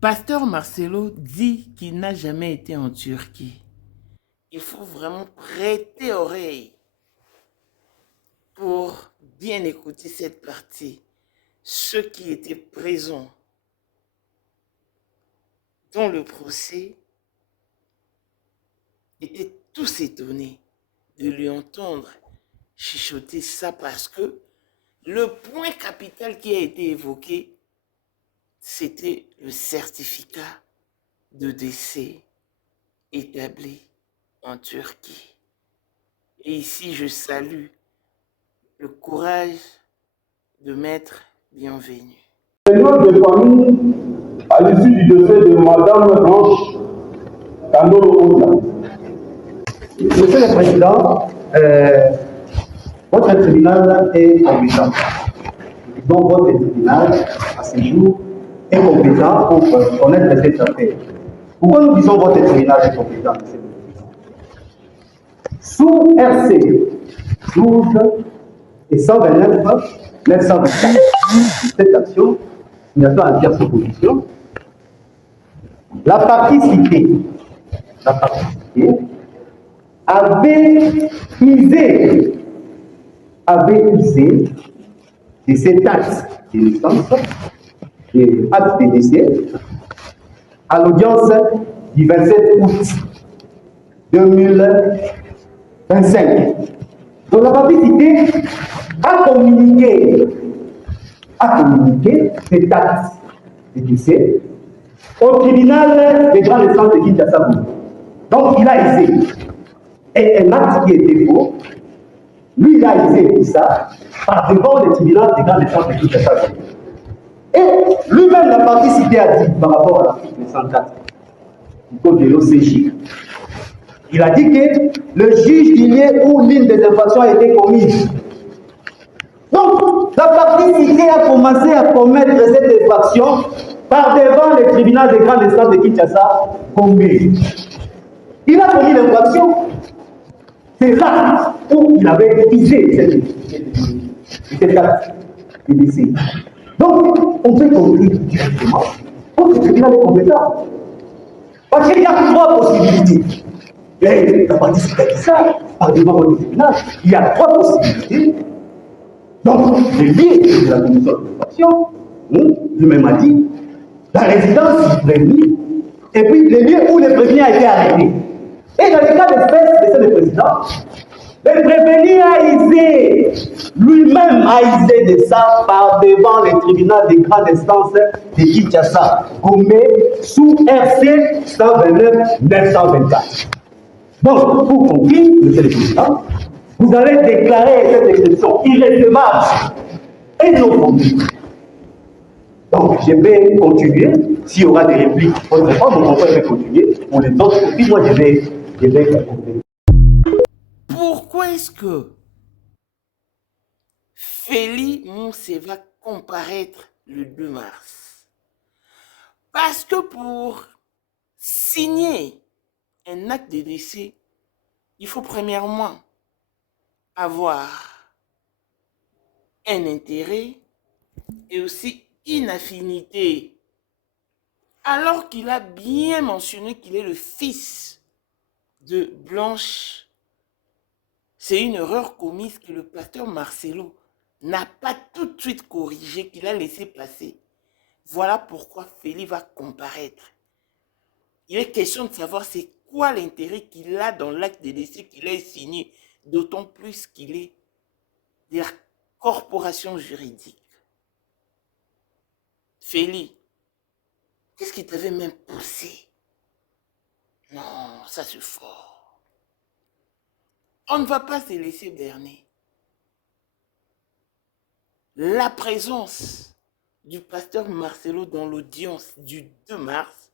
Pasteur Marcelo dit qu'il n'a jamais été en Turquie. Il faut vraiment prêter oreille pour bien écouter cette partie. Ceux qui étaient présents dans le procès étaient tous étonnés de lui entendre chuchoter ça parce que le point capital qui a été évoqué, c'était le certificat de décès établi en Turquie. Et ici, je salue le courage de Maître Bienvenu. Les noms de famille à l'issue du décès de Madame Blanche Kandolo. Monsieur le Président, votre tribunal est compétent. Donc votre tribunal, à ce jour, est compétent pour connaître cette affaire. Pourquoi nous disons votre tribunal est compétent, monsieur le Président? Sous RC 12 et 129, 924, cette action, il n'y a pas à dire opposition. La partie citée avait usé de cet acte de naissance, de acte de décès, à l'audience du 27 août 2025. Donc la partie citée a communiqué cet acte de décès au tribunal des grandes instances de Kinshasa. Donc il a essayé. Et un acte qui était faux, lui il a essayé tout ça par devant le tribunal des grandes instances de Kinshasa. Et lui-même, la partie citée a dit par rapport à l'article 104 du code de l'OCJ, il a dit que le juge du lieu où l'une des infractions a été commise. Donc, la partie citée a commencé à commettre cette infraction par devant le tribunal des grandes instances de Kinshasa, Gombe. Il a commis l'infraction. C'est là où il avait visé cet acte de décès. Donc, on peut conclure directement que le tribunal est compétent. Parce qu'il y a trois possibilités. Et la partie citée dit ça, par devant le tribunal, il y a trois possibilités. Donc, le lieu de la commission de l'infraction, lui-même a dit, la résidence du prévenu, et puis le lieu où le prévenu a été arrêté. Et dans le cas d'espèce de ce président, le prévenu a isé, lui-même a isé de ça par devant le tribunal des grandes instances de Kinshasa, Gombe, sous RC 129-924. Donc, pour conclure, monsieur le président, vous allez déclarer cette exception irrécevable et non fondée. Donc, je vais continuer. S'il y aura des répliques, autrement, mon confrère va continuer. Pour les autres copies, moi, je vais continuer. Pourquoi est-ce que Félix Moussé va comparaître le 2 mars? Parce que pour signer un acte de décès, il faut premièrement avoir un intérêt et aussi une affinité. Alors qu'il a bien mentionné qu'il est le fils de Blanche, c'est une erreur commise que le pasteur Marcelo n'a pas tout de suite corrigé, qu'il a laissé passer. Voilà pourquoi Félix va comparaître. Il est question de savoir c'est quoi l'intérêt qu'il a dans l'acte de décès qu'il a signé, d'autant plus qu'il est de la corporation juridique. Félix, qu'est-ce qui t'avait même poussé? Non, ça c'est fort. On ne va pas se laisser berner. La présence du pasteur Marcelo dans l'audience du 2 mars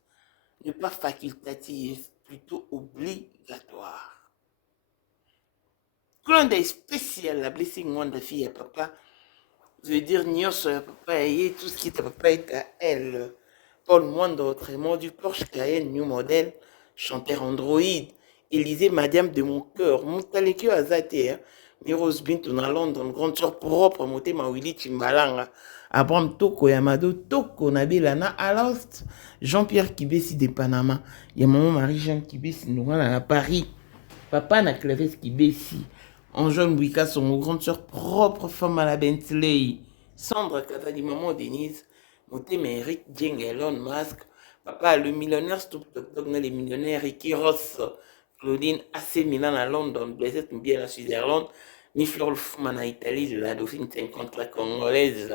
n'est pas facultative, plutôt obligatoire. Clin d'œil spécial à Blessing Wanda fille à papa veut dire Nyos à papa et tout ce qui est à papa est à elle. Paul Mwanda autrement du Porsche Cayenne New Model, chanteur Android, Élisée Madiam de mon cœur, mon talekio azate, Miros Bintou na London, grande soeur propre, moté ma Willy Timbalanga, Abraham Toko Yamado Toko Nabelana Alost Jean-Pierre Kibesi de Panama. Il y a maman Marie-Jeanne Kibesi nous à Paris. Papa na Clèves Kibesi. Anjouane Bouika, son grande soeur propre femme à la Bentley. Sandra Katali, maman Denise. Monté Eric Djeng Elon Musk. Papa le millionnaire Stop les millionnaires Ricky Ross. Claudine AC Milan à London. Blaisette Mbien à Suisse-Irlande. Niflor Fouman à Italie, de la Dauphine 50 la congolaise.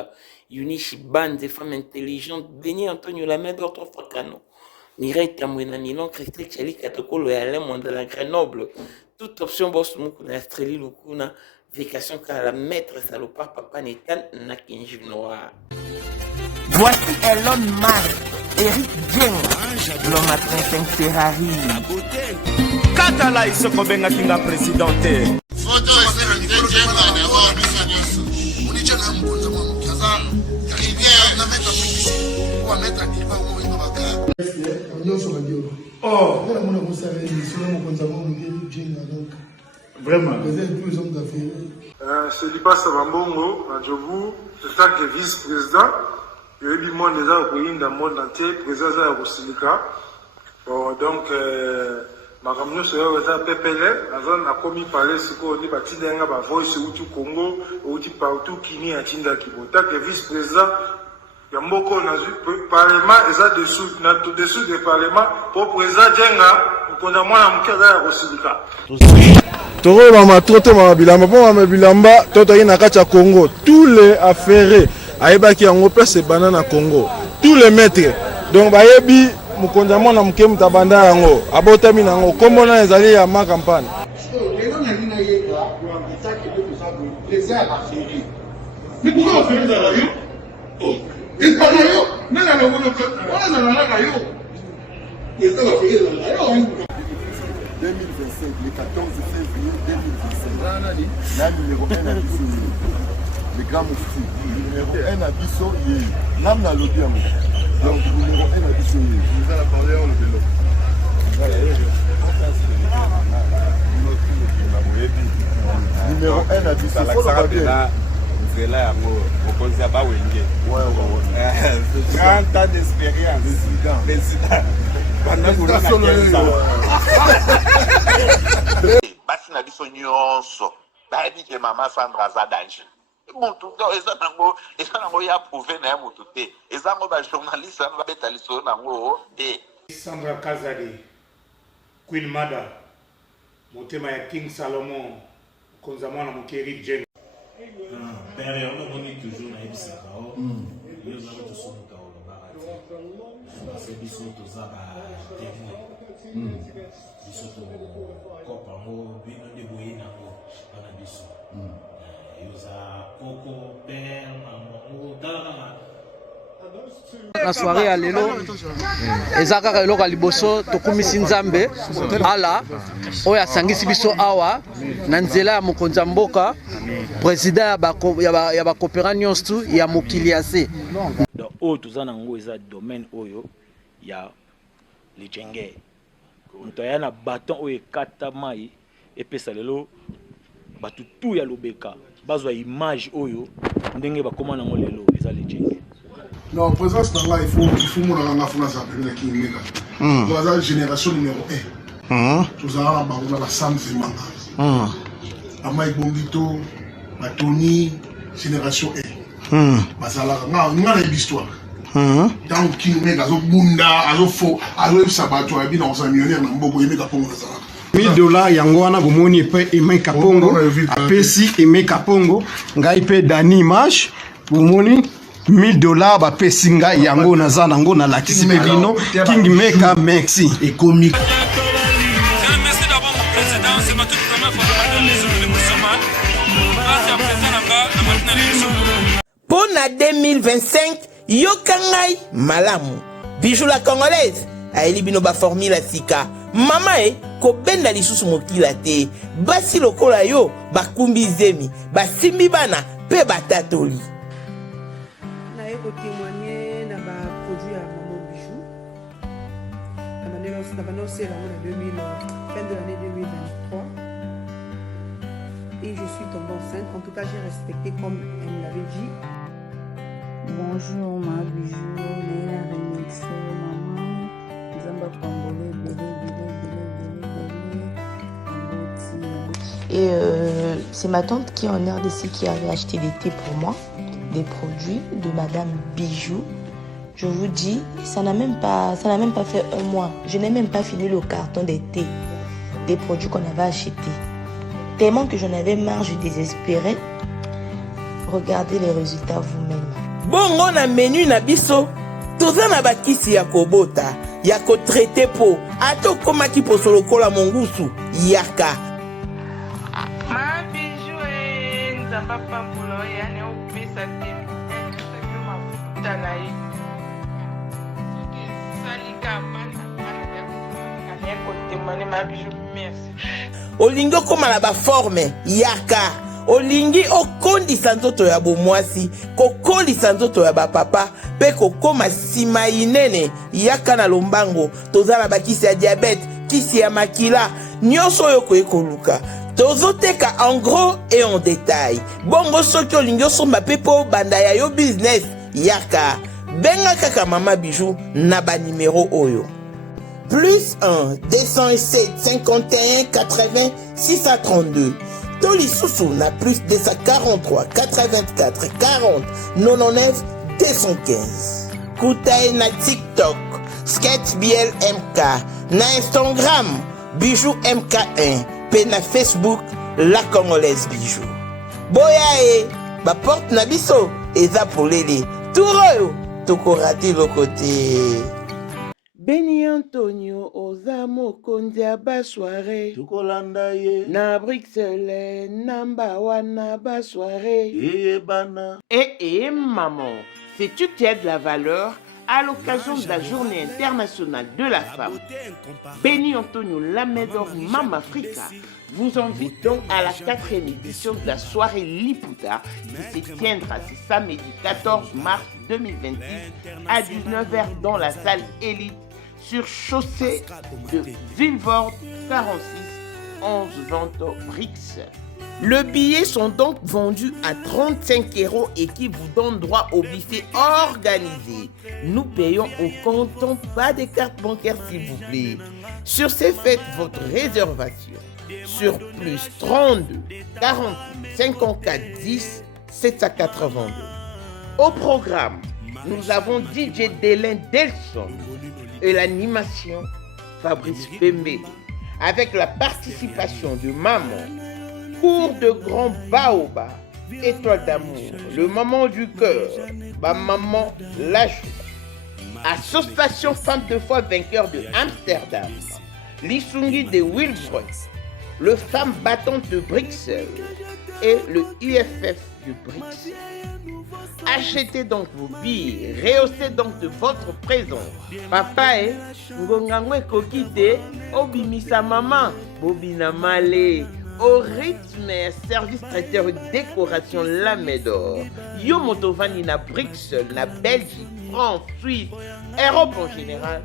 Yunichi Ban, des femmes intelligentes. Denis Antonio Lamède, d'autres Fakano. Mireille Tamouena Nilon, Christelle Chali Katokolo et Alain Mondala Grenoble. Toute option boss Mukuna Astreli Lukuna. Vacation car la maître salopard Papa Netan Nakinji Noir. Voici Elon Musk, Eric Djeng, l'homme à 35 Ferrari. Katala iso kobenga kinga presidente. Photo est Djeng d'abord biso. Onicha na mkonza mwa kaza. Rivière na mettre publicité. Ou mettre activement au moins baka. Nyonso badio. Oh, Voilà mon amour ça va sur mon konza mwa Eric Djeng donc. vraiment. Vous êtes tous les hommes d'affaires. C'est Lipa Sabambongo, à Djobu, en tant que vice-président. Il y a eu du monde déjà au pays, dans le monde entier, président de Rosilika. Bon, donc, ma camion c'est un PPL, a commis parler ce qu'on dit, Batinga, Voice, Outu Congo, Outu partout, Kini, Atinda Kibo. En tant que vice-président, il y a beaucoup de parlement, et ça dessous du parlement, pour président Djenga, pour qu'on a moins de monde à Rosilika. Toro mama trote mama bilamba po mama bilamba toto yi na kati ya Congo tous les affaires ayebaki yango pese banana Congo tous les maîtres donc bayebi mukonza mona muke mutabanda yango abotami nango kombo na ezali ya ma campagne lelo na nina yeka kwa mtaki ndio sababu les airs affaires. Mais pourquoi on fait ça là yo? Oh, est-ce pas yo? Non non non, on a là yo. Et ça va faire là yo. 2025, le 14 février 2025. La numéro 1 à Bissau. Le grand moufti. Numéro 1 à Bissau. L'âme n'a l'autre. Donc, numéro 1 à Bissau. Vous allez parler en le vélo. Numéro 1 à Bissau. Il faut le papier. C'est là, on pense à Bawenge. Ouais. 30 ans d'expérience. Président. Basi na biso nyonso bayebi ke mama Sandra aza danger mutu eza nango ya prouve na ya mutu te eza ngo bajournaliste ano babeta lisolo nango te. Sandra Kazadi, Queen Mada, motema ya King Salomon, konza mwana moke Eric Djeng. Père, on a toujours na ebisaka o. Yo na to so muta o barati. C'est biso to za ba témoin. Biso to kopa mo bino de boyina ngo bana biso. Yo za koko père maman dala la soirée à lelo ezaka ka eloko liboso tokumisi nzambe ala oyo asangisi biso awa na nzela ya mokonzi ya mboka président ya bakopera nyonso ya mokili ase donc oyo toza nango eza domaine oyo ya lijenge moto aya na baton oyo ekata mai epesa lelo bato tu ya lobeka bazwa image oyo ndenge bakoma nango lelo eza lijenge. Non, présence dans là, il faut mon la France après qui est là. Dans la génération numéro 1. Tous à la barre la Sam Zemanga. Amaï Bombito, la Tony, génération 1. Basala, on a l'histoire. Dans qui met à Bunda, à Fo, à Sabato, à Bina, on millionnaire, on a beaucoup Kapongo. $1000 yango wana bomoni pe Aimé Kapongo, apesi Aimé Kapongo, ngai pe Dani Image, bomoni $1000 ba pesinga yango naza nango na lakisi bino King Meka merci et comique. Merci d'avoir mon président, c'est ma toute première fois dans les musulmans. Merci à président Nanga, Pour la 2025, yokangai malamu. Bijou la congolaise, aeli bino ba formule sika. Mama ko benda lisusu mokila te. Basi lokola yo bakumbi zemi, basimbi bana pe batatoli. Témoigner dans ma produit à Maman Bijou. On a annoncé fin de l'année 2023. Et je suis tombée enceinte. En tout cas, j'ai respecté comme elle me l'avait dit. Bonjour, ma bijou, Néla Remix, maman, Zamba Pambole, Et c'est ma tante qui est en RDC qui avait acheté des thés pour moi, des produits de Madame Bijou. Je vous dis, ça n'a même pas fait un mois. Je n'ai même pas fini le carton des thés, des produits qu'on avait achetés. Tellement que j'en avais marre, je désespérais. Regardez les résultats vous-même. Bongo na menu na biso, toza na bakisi ya kobota, ya ko traité po, ato koma ki poso lokola mongusu, yaka. Ma bijou nzamba pambulo yani opesa te. Saki mafuta na ye. Salika bana ya kotemane ma bijou, merci. Olingo koma na ba forme, yaka. Olingi okondisa nzoto ya bomwasi, kokolisa nzoto ya bapapa, pe kokoma sima inene, yaka na lombango, tozala bakisi ya diabète, kisi ya makila, nyonso oyo ekoluka. Tozoteka en gros et en détail. Bongo soki olingi osomba pe po banda ya yo business, yaka. Benga kaka Mama Bijou na ba numéro oyo. Plus 1 207 51 80 632. Toli Soussou na plus 243 84 40 99 215. Koutaï na TikTok, Sketch BL MK, na Instagram, Bijou MK1, pe na Facebook, La Congolaise Bijou. Boya ba porte na biso, eza polele, touroyo, tokorati lo côté. Beni Antonio oza mokonzi ya basoire tokolanda ye na Bruxelles namba wana basoire eyebana. Maman, sais-tu qu'il y a de la valeur à l'occasion de la journée internationale de la femme? Beni Antonio Lamedor Mama Africa vous invite donc à la 4e édition de la soirée Liputa qui se tiendra ce samedi 14 mars 2026 à 19h dans la salle Élite sur chaussée de Villevorde 46 11 Vento Brix. Le billet sont donc vendus à 35 € et qui vous donne droit au buffet organisé. Nous payons au comptant, pas de carte bancaire s'il vous plaît. Sur ces faites votre réservation sur plus 32 48 54 10 782. Au programme, nous avons DJ Délin Delson et l'animation Fabrice Pembe avec la participation de Maman, Cours de Grand Baoba, Étoile d'amour, le Maman du cœur, ma maman la joie. Association Femmes de foi vainqueur de Amsterdam, l'Isungi de Wilbrod, le Femme battante de Bruxelles et le UFF de Bruxelles. Achetez donc vos billets, rehaussez donc de votre présence. Papa ngongangwe kokite, obimisa maman, bobina male, au rythme service traiteur décoration Lamedor. Yo motovani na Bruxelles, na Belgique, France, Suisse, Europe en général.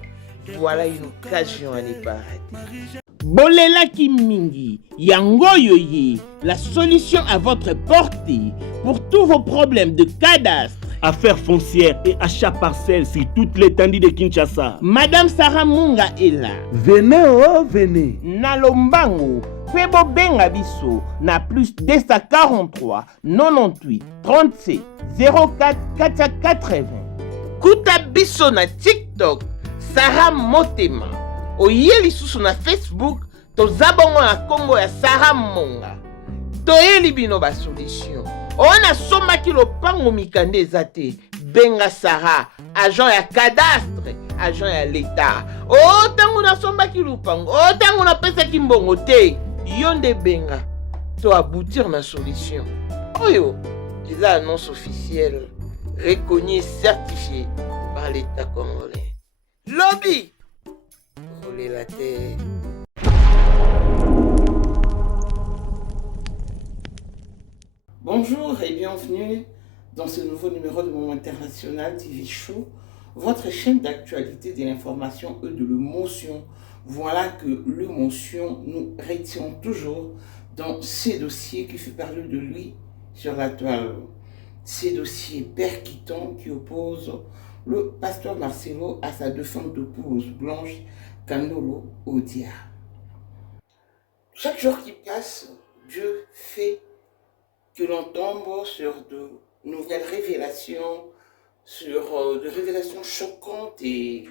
Voilà une occasion à ne pas rater. Bolela Kimingi, Yangoyoye, la solution à votre portée pour tous vos problèmes de cadastre, affaires foncières et achats parcelles sur toute l'étendue de Kinshasa. Madame Sarah Munga est là. Venez, oh, venez. Nalombango, Febo Benga Biso, na plus 243 98 37 04 480. Kuta Biso na TikTok, Sarah Motema. Oyeli susu na Facebook, tozabongo na Congo ya Sarah Monga. Toyeli bino ba solution. On a somaki lopango mikande ezate. Benga Sarah, agent ya cadastre, agent ya l'État. Oh, tango na sombaki lopango. Oh, tango na pesa kimbongo te. Yonde benga. To aboutir na solution. Oyo, eza annonce officielle, reconnue et certifiée par l'État congolais. Lobby! Rouler la terre. Bonjour et bienvenue dans ce nouveau numéro de Moment International TV Show, votre chaîne d'actualité, de l'information et de l'émotion. Voilà que l'émotion nous retient toujours dans ces dossiers qui fait parler de lui sur la toile. ces dossiers percutants qui opposent le pasteur Marcelo à sa défunte épouse Blanche Kandolo Odia. Chaque jour qui passe, Dieu fait que l'on tombe sur de nouvelles révélations, sur des révélations choquantes et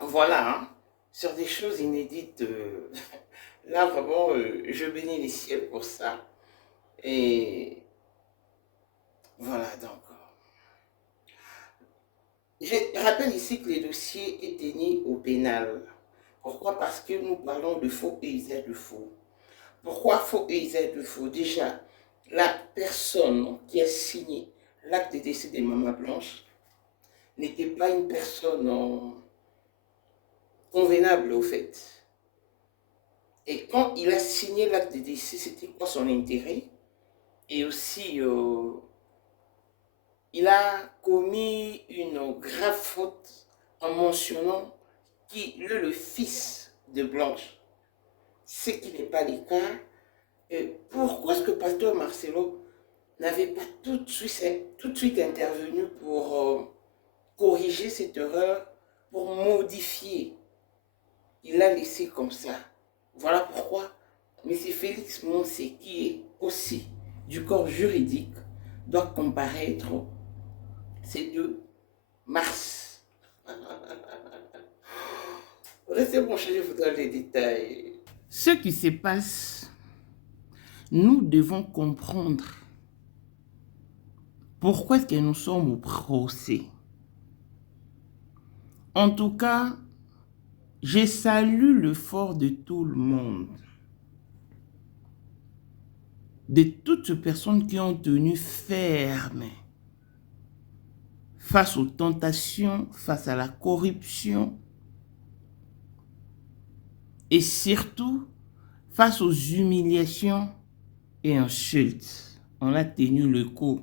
voilà, hein, sur des choses inédites. Là, vraiment, je bénis les ciels pour ça. Et voilà, donc. Je rappelle ici que les dossiers étaient mis au pénal. Pourquoi? Parce que nous parlons de faux et usage de faux. Pourquoi faux et usage de faux? Déjà, la personne qui a signé l'acte de décès de Maman Blanche n'était pas une personne convenable au fait. Et quand il a signé l'acte de décès, c'était quoi son intérêt? Et aussi, il a commis une grave faute en mentionnant qu'il est le fils de Blanche. Ce qui n'est pas le cas. Et pourquoi est-ce que pasteur Marcelo n'avait pas tout de suite intervenu pour corriger cette erreur, pour modifier? Il l'a laissé comme ça. Voilà pourquoi M. Félix Monsé, qui est aussi du corps juridique, doit comparaître ces 2 mars. Restez branchés, je vous donne les détails. Ce qui se passe, nous devons comprendre pourquoi est-ce que nous sommes au procès. En tout cas, je salue l'effort de tout le monde, de toutes ces personnes qui ont tenu ferme face aux tentations, face à la corruption et surtout face aux humiliations et insultes. On a tenu le coup.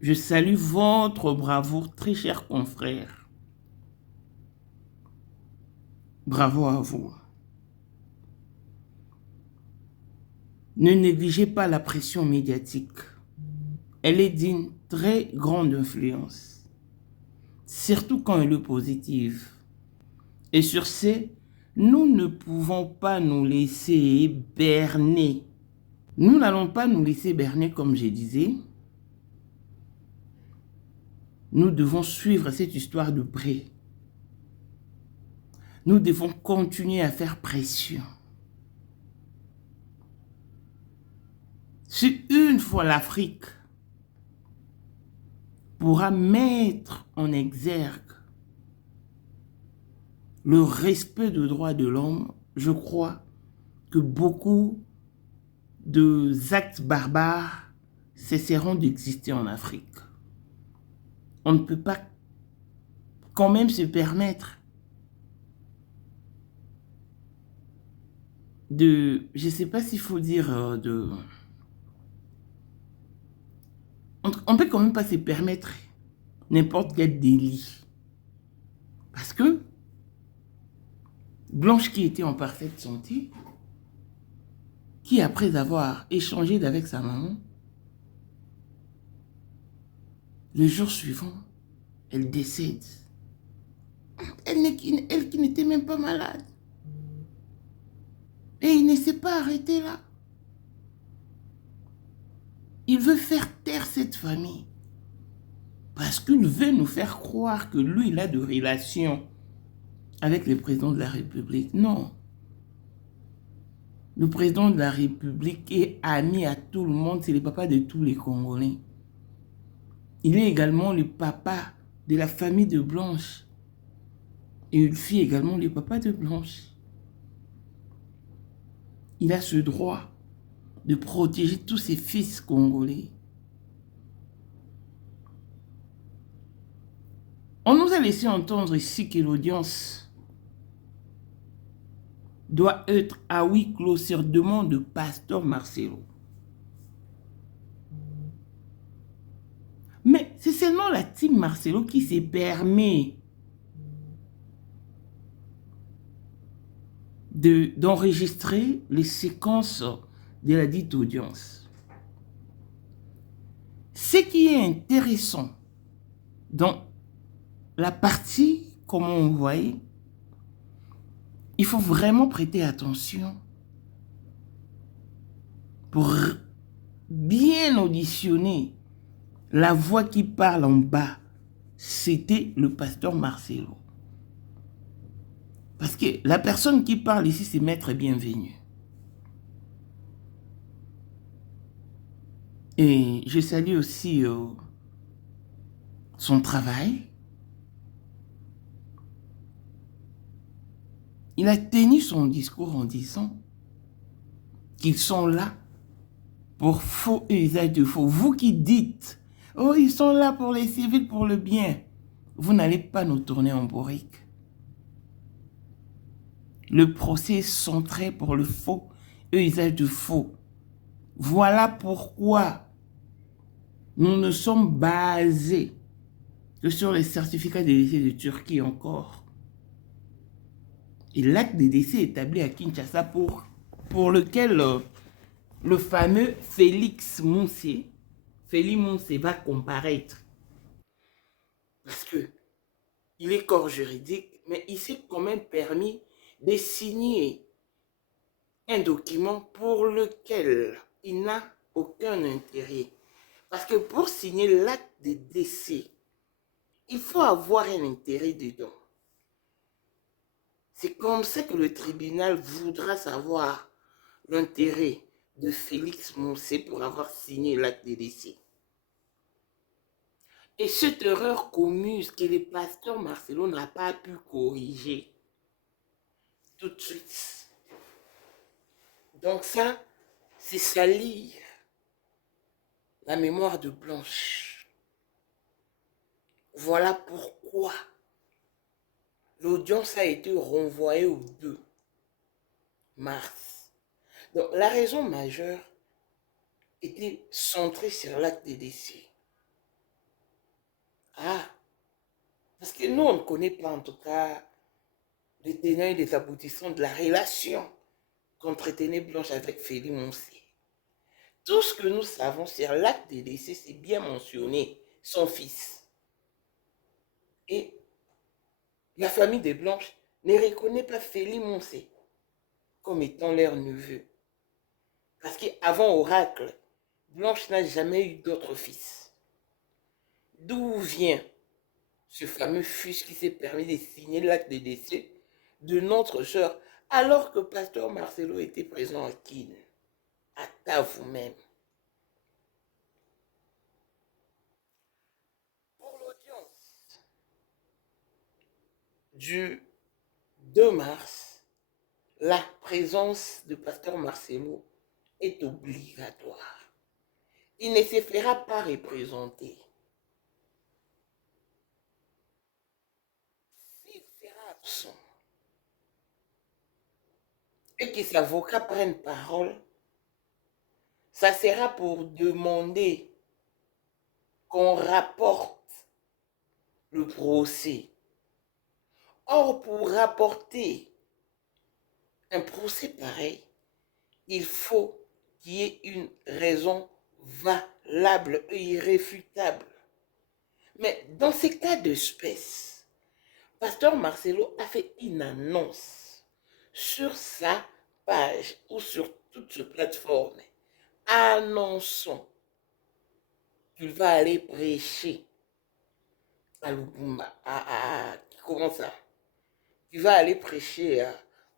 Je salue votre bravoure, très chers confrères. Bravo à vous. Ne négligez pas la pression médiatique. Elle est d'une très grande influence, surtout quand elle est positive. Et sur ce, nous ne pouvons pas nous laisser berner. Nous n'allons pas nous laisser berner, comme je disais. Nous devons suivre cette histoire de près. Nous devons continuer à faire pression. Si une fois l'Afrique pourra mettre en exergue le respect des droits de l'homme, je crois que beaucoup d'actes barbares cesseront d'exister en Afrique. On ne peut pas quand même se permettre de, je ne sais pas s'il faut dire de... On ne peut quand même pas se permettre n'importe quel délit. Parce que Blanche, qui était en parfaite santé, qui après avoir échangé avec sa maman, le jour suivant, elle décède. Elle qui n'était même pas malade. Et il ne s'est pas arrêté là. Il veut faire taire cette famille. Parce qu'il veut nous faire croire que lui, il a de relations avec le président de la République. Non. Le président de la République est ami à tout le monde. C'est le papa de tous les Congolais. Il est également le papa de la famille de Blanche. Et il fut également le papa de Blanche. Il a ce droit de protéger tous ses fils congolais. On nous a laissé entendre ici que l'audience doit être à huis clos sur demande de pasteur Marcelo. Mais c'est seulement la team Marcelo qui se permet d'enregistrer les séquences de la dite audience. ce qui est intéressant dans la partie, comme on voyait, il faut vraiment prêter attention pour bien auditionner la voix qui parle en bas. C'était le pasteur Marcelo. Parce que la personne qui parle ici, c'est Maître Bienvenu. Et je salue aussi son travail. Il a tenu son discours en disant qu'ils sont là pour faux et usage de faux. Vous qui dites, oh, ils sont là pour les civils, pour le bien, vous n'allez pas nous tourner en bourrique. Le procès est centré pour le faux et usage de faux. Voilà pourquoi nous ne sommes basés que sur les certificats de décès de Turquie encore. Et l'acte de décès établi à Kinshasa pour lequel le fameux Félix Moncé va comparaître. Parce que il est corps juridique, mais il s'est quand même permis de signer un document pour lequel il n'a aucun intérêt. Parce que pour signer l'acte de décès, il faut avoir un intérêt dedans. C'est comme ça que le tribunal voudra savoir l'intérêt de Félix Moncé pour avoir signé l'acte de décès. Et cette erreur commune que le pasteur Marcelo n'a pas pu corriger tout de suite. Donc ça, c'est salir la mémoire de Blanche. Voilà pourquoi l'audience a été renvoyée au 2 mars. Donc la raison majeure était centrée sur l'acte de décès. Ah, parce que nous, on ne connaît pas en tout cas les tenants et les aboutissants de la relation qu'entretenait Blanche avec Félix Moncé. Tout ce que nous savons sur l'acte de décès, c'est bien mentionné, son fils. Et la famille de Blanche ne reconnaît pas Félix Moncé comme étant leur neveu. Parce qu'avant Oracle, Blanche n'a jamais eu d'autre fils. D'où vient ce fameux fils qui s'est permis de signer l'acte de décès de notre sœur, alors que pasteur Marcelo était présent à Kin? À vous-même. Pour l'audience du 2 mars, la présence de pasteur Marcelo est obligatoire. Il ne se fera pas représenter. S'il sera absent et que ses avocats prennent parole, ça sera pour demander qu'on rapporte le procès. Or, pour rapporter un procès pareil, il faut qu'il y ait une raison valable et irréfutable. Mais dans ces cas d'espèce, pasteur Marcelo a fait une annonce sur sa page ou sur toute cette plateforme, annonçant qu'il va aller prêcher à Lubumba, comment ça? Il va aller prêcher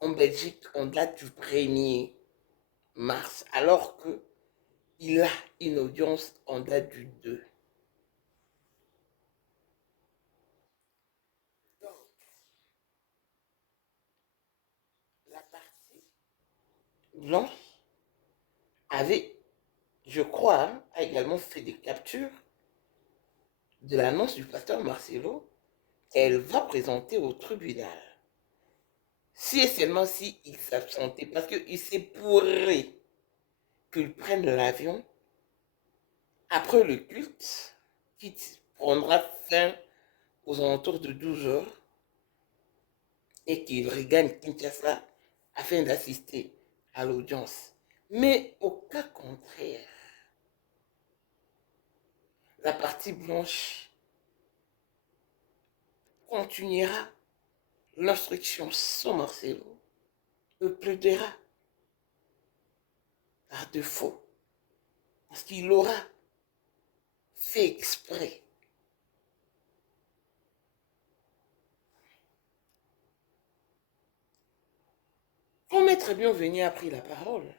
en Belgique en date du 1er mars, alors qu'il a une audience en date du 2. Donc, la partie blanche avait, je crois, a également fait des captures de l'annonce du pasteur Marcelo. Elle va présenter au tribunal. Si et seulement si il s'absentait, parce qu'il se pourrait qu'il prenne l'avion après le culte, qui prendra fin aux alentours de 12 heures, et qu'il regagne Kinshasa afin d'assister à l'audience. Mais au cas contraire, la partie blanche continuera l'instruction sans Marcelo, plaidera par défaut, parce qu'il aura fait exprès. Quand Maître Bienvenu a pris la parole,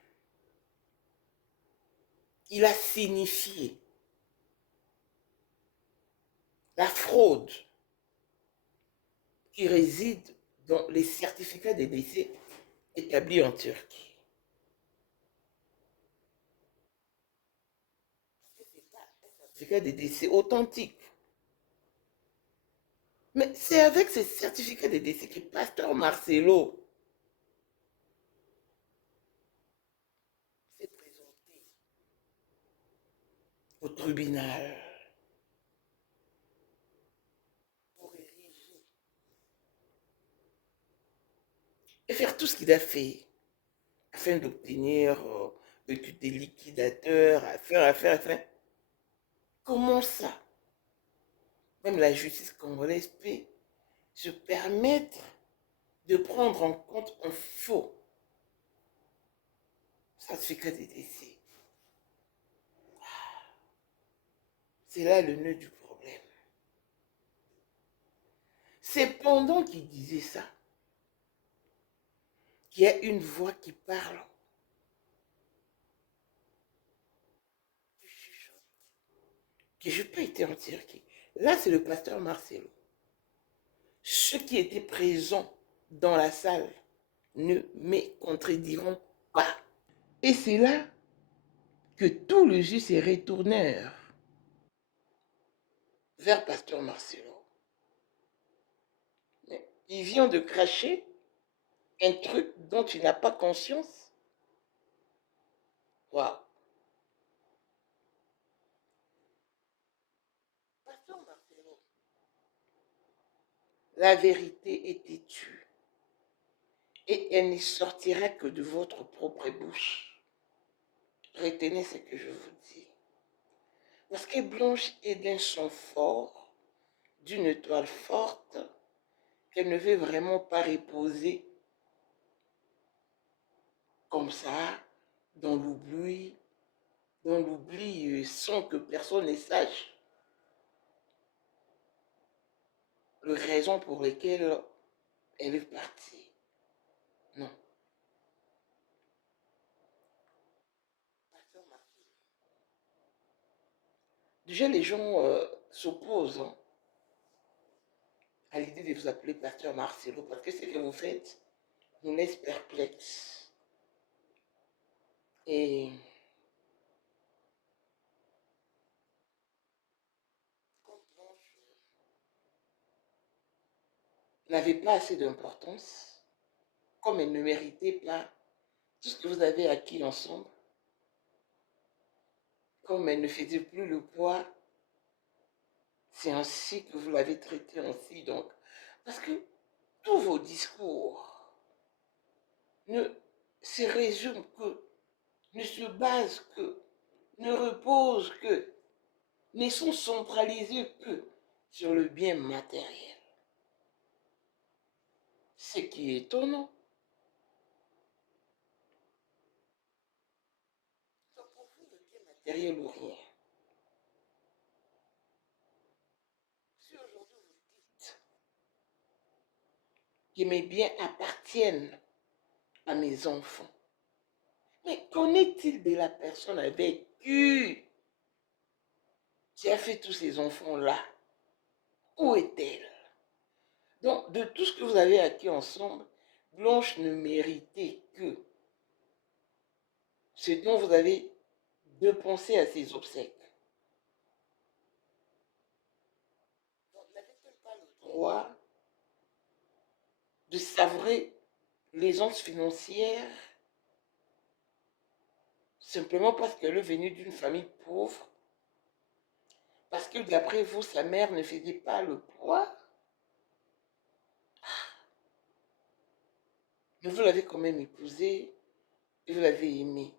il a signifié la fraude qui réside dans les certificats de décès établis en Turquie. Ce n'est pas un certificat de décès authentique. Mais c'est avec ces certificats de décès que Pasteur Marcelo s'est présenté au tribunal pour ériger et faire tout ce qu'il a fait afin d'obtenir le titre de liquidateur, afin. Comment ça? Même la justice congolaise peut se permettre de prendre en compte un faux certificat de décès. C'est là le nœud du problème. C'est pendant qu'il disait ça qu'il y a une voix qui parle. Que je n'ai pas été en Turquie. Là, c'est le pasteur Marcelo. Ceux qui étaient présents dans la salle ne me contrediront pas. Et c'est là que tout le jeu s'est retourné vers pasteur Marcelo. Mais il vient de cracher un truc dont il n'a pas conscience. Waouh. Pasteur Marcelo, la vérité est têtue et elle ne sortira que de votre propre bouche. Retenez ce que je vous dis. Parce que Blanche est d'un son fort, d'une étoile forte, qu'elle ne veut vraiment pas reposer comme ça, dans l'oubli, sans que personne ne sache les raisons pour lesquelles elle est partie. Non. Déjà, les gens s'opposent à l'idée de vous appeler pasteur Marcelo parce que ce que vous faites nous laisse perplexes. Et quand Blanche n'avait pas assez d'importance, comme elle ne méritait pas tout ce que vous avez acquis ensemble, comme elle ne faisait plus le poids, c'est ainsi que vous l'avez traité ainsi. Donc, parce que tous vos discours ne se résument que, ne se basent que, ne reposent que, ne sont centralisés que sur le bien matériel. Ce qui est étonnant. Donc pour vous, le bien matériel ou rien. Si aujourd'hui vous dites que mes biens appartiennent à mes enfants, mais qu'en est-il de la personne avec qui a fait tous ces enfants-là? Où est-elle? Donc, de tout ce que vous avez acquis ensemble, Blanche ne méritait que ce dont vous avez dépensé à ses obsèques. Donc, n'avait-elle pas le droit de savourer l'aisance financière simplement parce qu'elle est venue d'une famille pauvre? Parce que d'après vous, sa mère ne faisait pas le poids? Mais vous l'avez quand même épousée et vous l'avez aimée.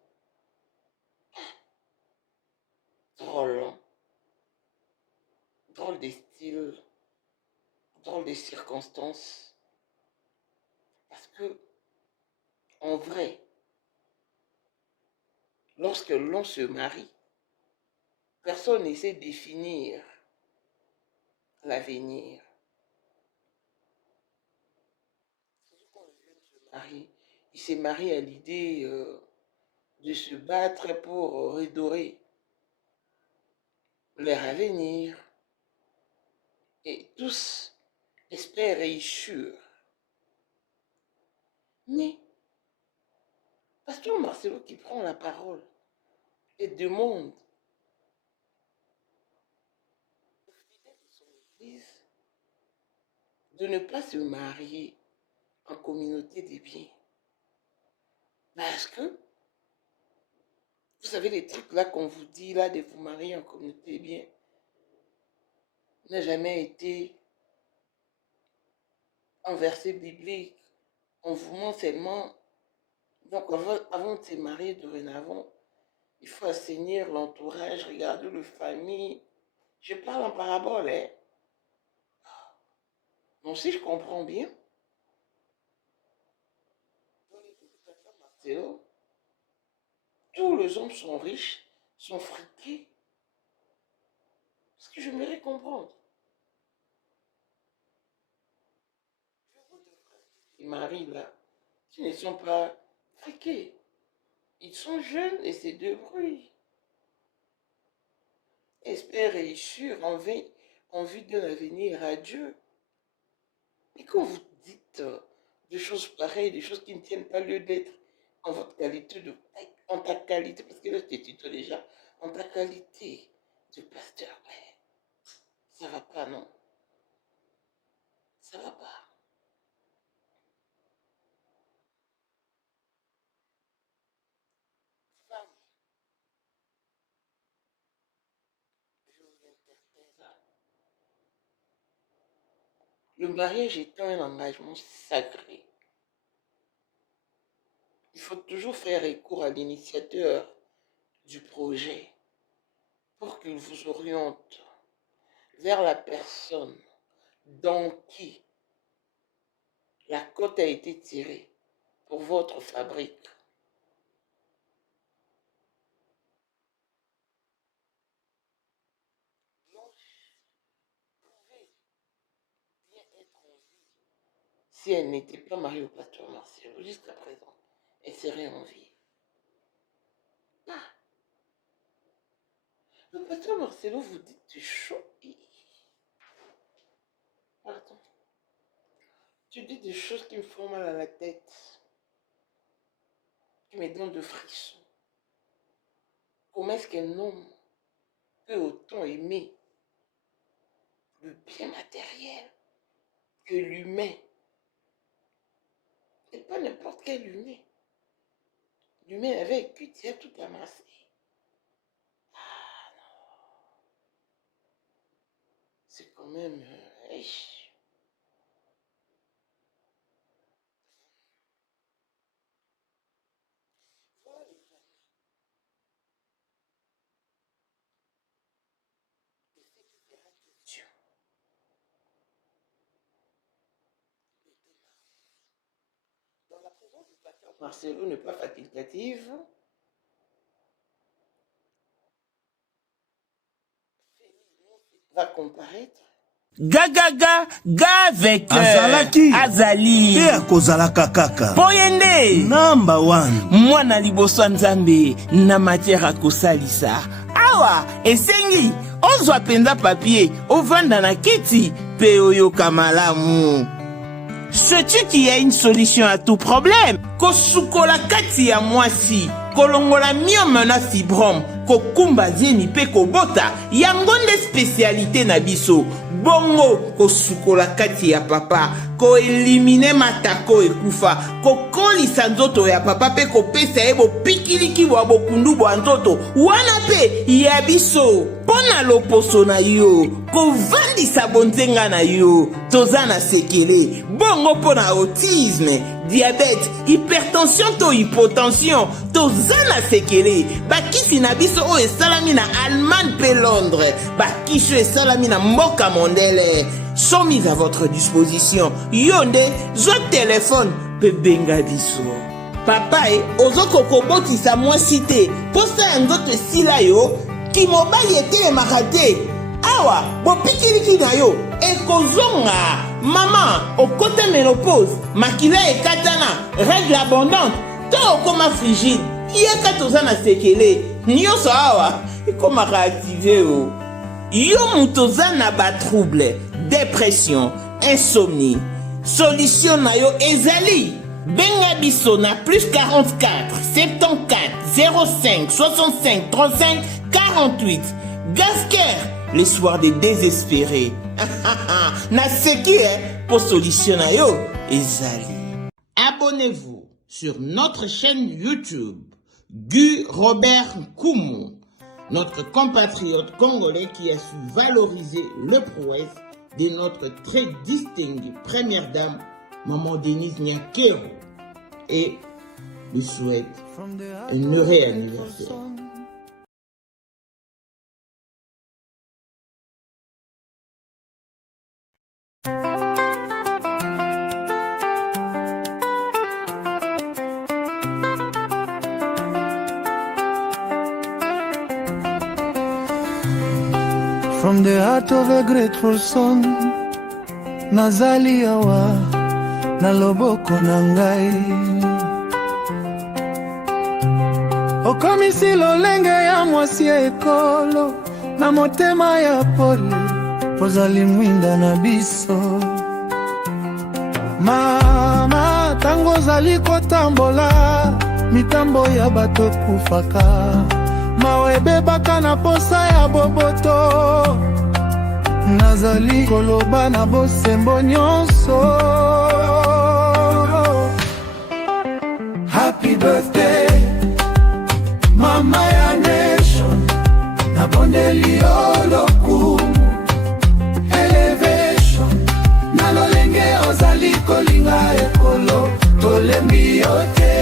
Drôle, hein? dans les circonstances. Parce que, en vrai, lorsque l'on se marie, personne n'essaie de définir l'avenir. Il s'est marié à l'idée de se battre pour redorer leur avenir. Et tous espèrent réussir. Mais, Pasteur Marcelo qui prend la parole et demande de ne pas se marier en communauté des biens. Parce que, vous savez, les trucs là qu'on vous dit, là, de vous marier en communauté des biens, n'a jamais été un verset biblique. On vous montre seulement. Donc, avant de se marier dorénavant, il faut assainir l'entourage, regarder le famille. Je parle en parabole, hein. Donc, si je comprends bien, tous les hommes sont riches, sont friqués. Parce que je m'aimerais comprendre. Les maris, là, ils ne sont pas friqués. Ils sont jeunes et c'est de bruit. Espèrent réussir en vue d'un avenir radieux. Et quand vous dites des choses pareilles, des choses qui ne tiennent pas lieu d'être en votre qualité en ta qualité, parce que là je te tutoie déjà, en ta qualité de pasteur, ça va pas, non? Ça va pas. Femme, je vous interpelle. Le mariage étant un engagement sacré, il faut toujours faire recours à l'initiateur du projet pour qu'il vous oriente vers la personne dans qui la cote a été tirée pour votre fabrique. Si elle n'était pas mariée au pasteur Marcelo jusqu'à présent, elle serait en vie. Ah. Le pasteur Marcelo vous dit du chaud. Pardon. Tu dis des choses qui me font mal à la tête, qui me donnent de frissons. Comment est-ce qu'un homme peut autant aimer le bien matériel que l'humain? Et pas n'importe quel humain. L'humain avait écouté tout amassé. Ah non. C'est quand même... Marcelo n'est pas facultative. Va comparaître. Gagaga ga avec Azali akozalaka kaka Poyende number 1 mwana liboso nzambe na matière kosalisa awa esengi ozwa penza papier ovanda na kiti pe oyoka malamu. Sais-tu qu'il y a une solution à tout problème? Kosukola kati ya mwasi, kolongola myome na fibrome, kokumba zieni pe kobota, yango nde spécialité na biso. Bongo kosukola kati ya papa, ko elimine matako ekufa, kokolisa nzoto ya papa pe kopesa ebo pikiliki bwa bokundu bwa nzoto, wana pe ya biso. Pona loposo na yo, kovandisa bonzenga na yo, toza na sekele, bongo pona autisme, diabète, hypertension to hypotension, toza na sekele, bakisi na biso o esalami na Allemagne pe Londres, bakisho esalami na mboka mondele, sont mises à votre disposition. Yonde, zo téléphone, pe benga biso. Papa ozoko kobotisa mwasi te posa ya nzoto esila yo kimobali etelemaka te. Awa bopikiliki na yo ekozonga. Mama okota ménopause, makila ekatana, règle abondante, to okoma frigide, yeka toza na sekele, nyonso awa ekomaka active o. Yo mutoza na ba trouble, dépression, insomnie. Solution na yo ezali. Benga biso na plus 44 74 05 65 35 48. Gasker, l'espoir des désespérés. Na seki pour solution na yo ezali. Abonnez-vous sur notre chaîne YouTube Gu Robert Nkumu, notre compatriote congolais qui a su valoriser le prouesse de notre très distinguée première dame, Maman Denise Nyakero, et lui souhaite un heureux anniversaire. From the heart of a grateful son, nazali awa na loboko na ngai. Okomisi lolenge ya mwasi ekolo na motema ya pole, ozali mwinda na biso. Mama, tango ozali kotambola, mitambo ya bato ekufaka, mawe ebebaka na posa ya boboto. Nazali koloba na bosembo nyonso. Happy birthday, mama ya nation. Nabondeli olokumu elevation. Na lolenge ozali kolinga ekolo, tolembi yote.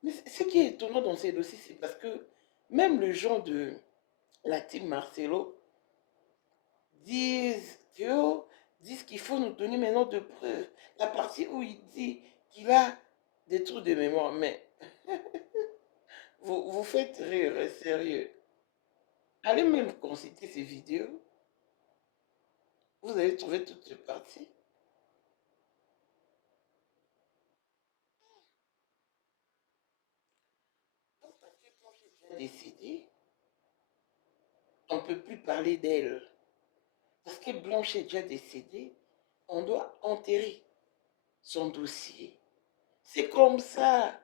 Mais ce qui est étonnant dans ces dossiers, c'est parce que même le gens de la team Marcelo disent qu'il faut nous donner maintenant de preuves. La partie où il dit qu'il a des trous de mémoire, mais vous faites rire, sérieux. Allez même consulter ces vidéos. Vous allez trouver toutes ces parties. Décidé, on ne peut plus parler d'elle. Parce que Blanche est déjà décédée, on doit enterrer son dossier. C'est comme ça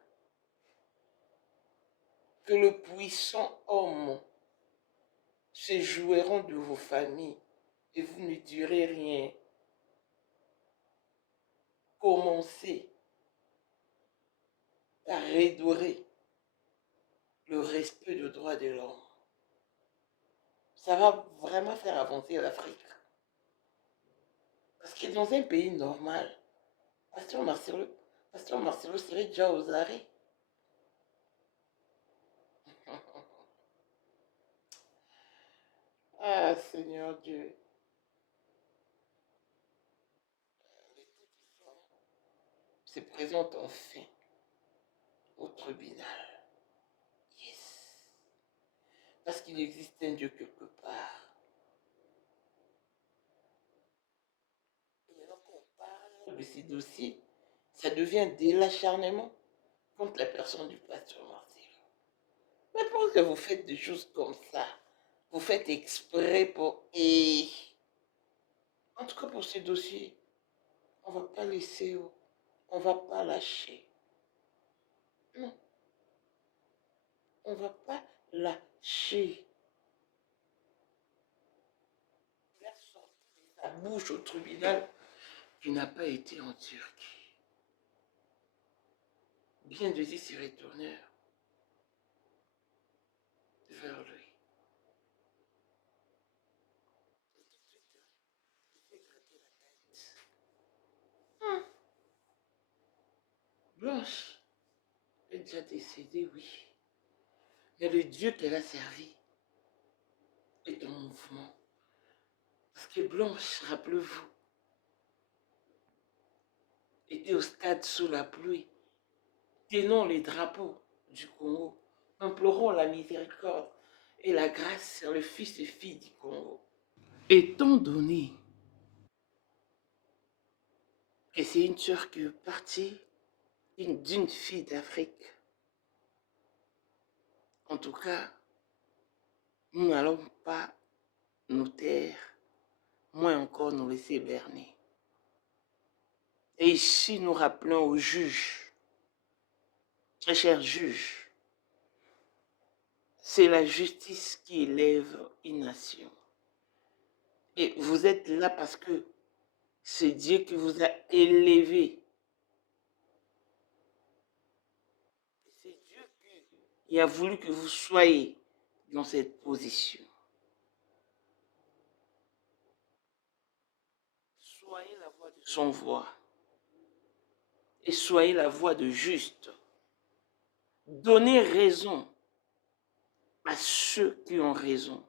que le puissant homme se joueront de vos familles et vous ne direz rien. Commencez à redorer le respect du droit de l'homme. Ça va vraiment faire avancer l'Afrique. Parce que dans un pays normal, Pasteur Marcelo serait déjà aux arrêts. Ah, Seigneur Dieu. Se présente enfin au tribunal. Yes. Parce qu'il existe un Dieu quelque part. Et maintenant qu'on parle de ces dossiers, ça devient de l'acharnement contre la personne du pasteur Marcelo. Mais pourquoi vous faites des choses comme ça? Vous faites exprès pour... Et... En tout cas pour ces dossiers, on ne va pas laisser, on ne va pas lâcher. Non. On ne va pas lâcher. Il a sorti de sa bouche au tribunal qui n'a pas été en Turquie. Bien de dire ses retourneurs vers lui. Blanche est déjà décédée, oui. Mais le Dieu qu'elle a servi est en mouvement. Parce que Blanche, rappelez-vous, était au stade sous la pluie, tenant les drapeaux du Congo, implorant la miséricorde et la grâce sur le fils et filles du Congo. Étant donné que c'est une sœur qui est partie d'une fille d'Afrique, en tout cas, nous n'allons pas nous taire, moins encore nous laisser berner. Et ici, nous rappelons aux juges, très chers juges, c'est la justice qui élève une nation. Et vous êtes là parce que c'est Dieu qui vous a élevé. C'est Dieu qui a voulu que vous soyez dans cette position. Soyez la voix de son voix. Et soyez la voix de juste. Donnez raison à ceux qui ont raison.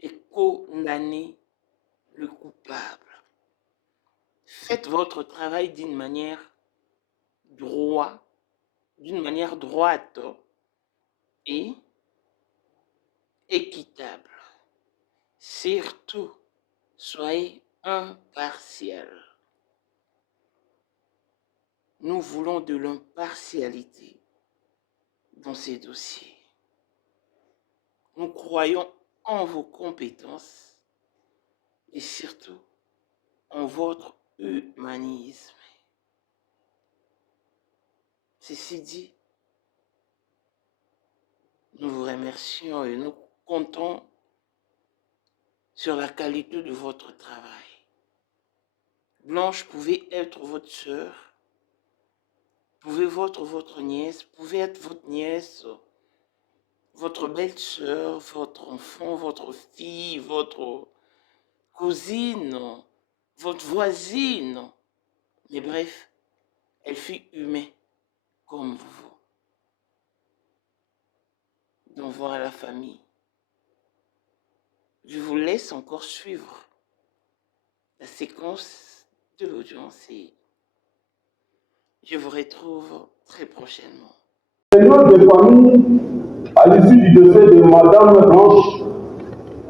Et condamnez le coupable. Faites votre travail d'une manière droite et équitable. Surtout, soyez impartial. Nous voulons de l'impartialité dans ces dossiers. Nous croyons en vos compétences et surtout en votre humanisme. Ceci dit, nous vous remercions et nous comptons sur la qualité de votre travail. Blanche pouvait être votre sœur, pouvait être votre nièce, pouvait être votre nièce, votre belle-sœur, votre enfant, votre fille, votre cousine, votre voisine. Mais bref, elle fut humaine comme vous. Donc voilà la famille. Je vous laisse encore suivre la séquence de l'audience et je vous retrouve très prochainement. Les noms de famille à l'issue du décès de Madame Blanche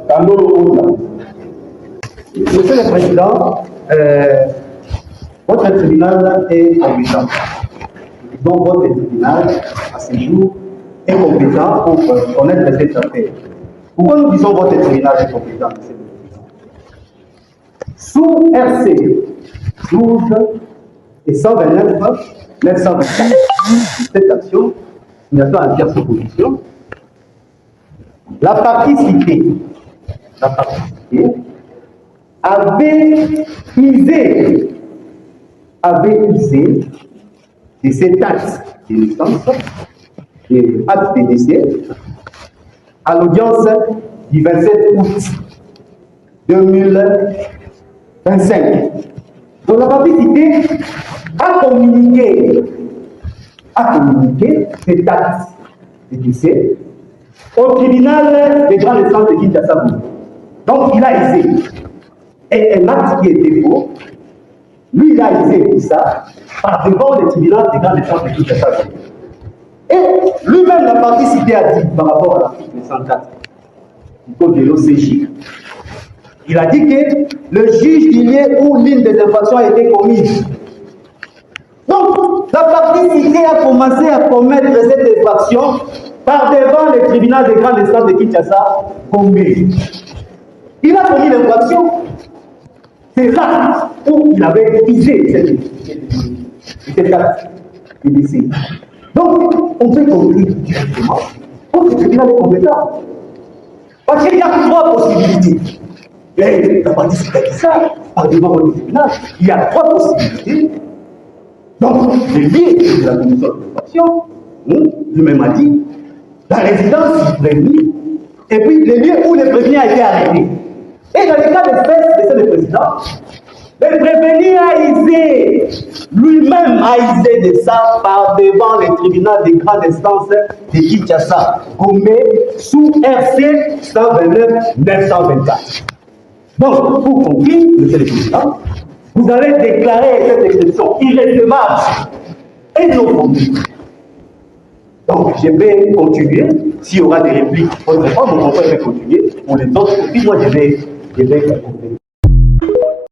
Kandolo-Oza. Monsieur le Président, votre tribunal est compétent. Donc votre tribunal, à ce jour, est compétent pour connaître cette affaire. Pourquoi nous disons votre tribunal est compétent, monsieur le Président? Sous RC 12 et 129, 926, cette action, nous avons à dire opposition. La partie citée avait usé de cet acte de naissance, de acte de décès, à l'audience du 27 août 2025. Donc la partie citée a communiqué cet acte de décès au tribunal des grandes instances de Kinshasa. Donc il a essayé. Et un acte qui était faux, lui il a essayé tout ça par devant le tribunal des grandes instances de Kinshasa. Et lui-même, la partie citée a dit par rapport à l'article 104 du code de l'OCJ, il a dit que le juge du lieu où l'une des infractions a été commise. Donc, la partie citée a commencé à commettre cette infraction par devant le tribunal des grandes instances de Kinshasa, Gombe. Il a commis l'infraction. C'est là où il avait visé cet acte de décès. Donc, on peut conclure directement que le tribunal est compétent. Parce qu'il y a trois possibilités. Et la partie citée dit ça, par devant le tribunal, il y a trois possibilités. Donc, le lieu de la commission d'infraction, lui-même a dit, la résidence du prévenu, et puis le lieu où le prévenu a été arrêté. Et dans le cas d'espèce, monsieur le Président, Le prévenu a isé, lui-même a isé de ça par devant les tribunaux de grande instance de Kinshasa, Gombe, sous RC 129-924. Donc, pour conclure, monsieur le président, vous allez déclarer cette exception irrécevable et non conduite. Donc, je vais continuer. S'il y aura des répliques, autrement, mon confrère va continuer. Pour les autres, puis moi, je vais conclure.